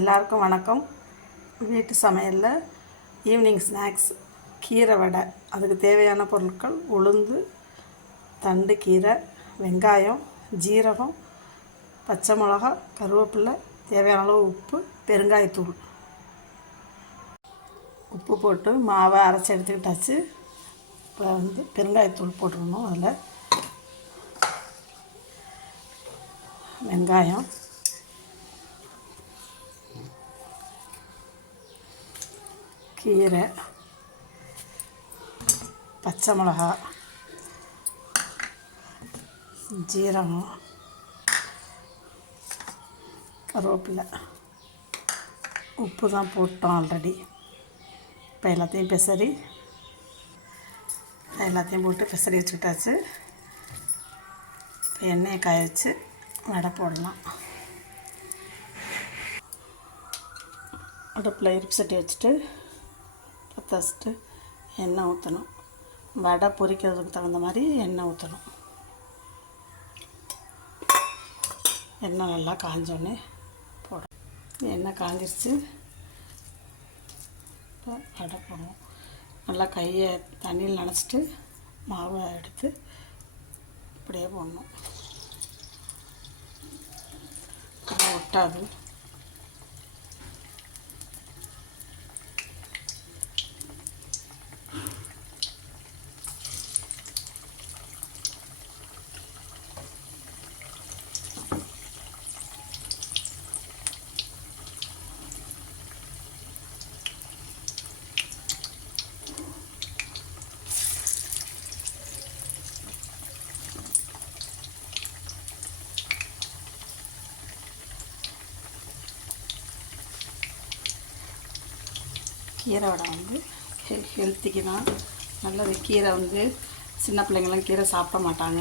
எல்லாருக்கும் வணக்கம். வீட்டு சமையலில் ஈவினிங் ஸ்நாக்ஸ் கீரை வடை. அதுக்கு தேவையான பொருட்கள்: உளுந்து, தண்டு கீரை, வெங்காயம், ஜீரகம், பச்சை மிளகா, கருவேப்பிலை, தேவையான அளவு உப்பு, பெருங்காயத்தூள். உப்பு போட்டு மாவை அரைச்சி எடுத்துக்கிட்டாச்சு. இப்போ பெருங்காயத்தூள் போட்டுடணும். அதில் வெங்காயம், கீரை, பச்சை மிளகா, ஜீரகம், கருவேப்பிலை, உப்பு தான் போட்டோம் ஆல்ரெடி. இப்போ எல்லாத்தையும் போட்டு பெசரி வச்சுக்கிட்டாச்சு. இப்போ எண்ணெயை காய வச்சு வடை போடலாம். அடுப்பில் இருப்பு சட்டி வச்சுட்டு பற்ற வச்சுட்டு எண்ணெய் ஊற்றணும். வடை பொரிக்கிறதுக்கு தகுந்த மாதிரி எண்ணெய் ஊற்றணும். எண்ணெய் நல்லா காஞ்சோடனே போடும். எண்ணெய் காஞ்சிருச்சு. இப்போ வடை போடுவோம். நல்லா கையை தண்ணியில் நனைச்சிட்டு மாவை எடுத்து இப்படியே போடணும். ஒட்டாது. கீரை வடை ஹெல்த்திக்கு தான் நல்லது. கீரை சின்ன பிள்ளைங்களாம் கீரை சாப்பிட மாட்டாங்க.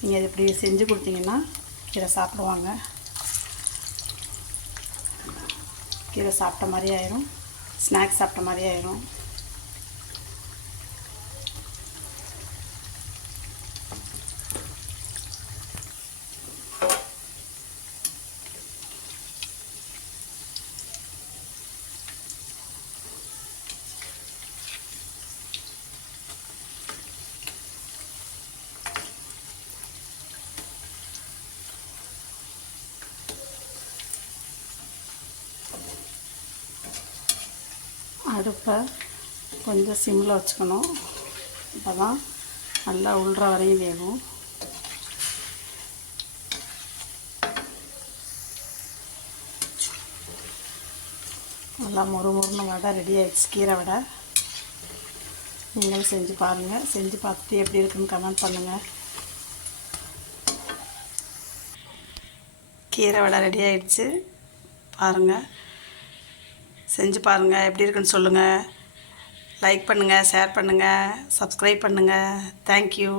நீங்கள் இது இப்படி செஞ்சு கொடுத்தீங்கன்னா கீரை சாப்பிடுவாங்க. கீரை சாப்பிட்ட மாதிரி ஆயிரும், ஸ்நாக்ஸ் சாப்பிட்ட மாதிரி ஆயிரும். அடுப்பை கொஞ்சம் சிம்மில் வச்சுக்கணும். அப்போ தான் நல்லா உள்ற வரையும் வேகும். நல்லா மொறுமொறுன்னு வடை ரெடி ஆகிடுச்சு. கீரை வடை நீங்களும் செஞ்சு பாருங்கள். செஞ்சு பார்த்துட்டு எப்படி இருக்குன்னு கமெண்ட் பண்ணுங்கள். கீரை வடை ரெடி ஆகிடுச்சு. பாருங்கள், செஞ்சு பாருங்கள். எப்படி இருக்குன்னு சொல்லுங்கள். லைக் பண்ணுங்கள், ஷேர் பண்ணுங்கள், சப்ஸ்கிரைப் பண்ணுங்கள். தேங்க்யூ.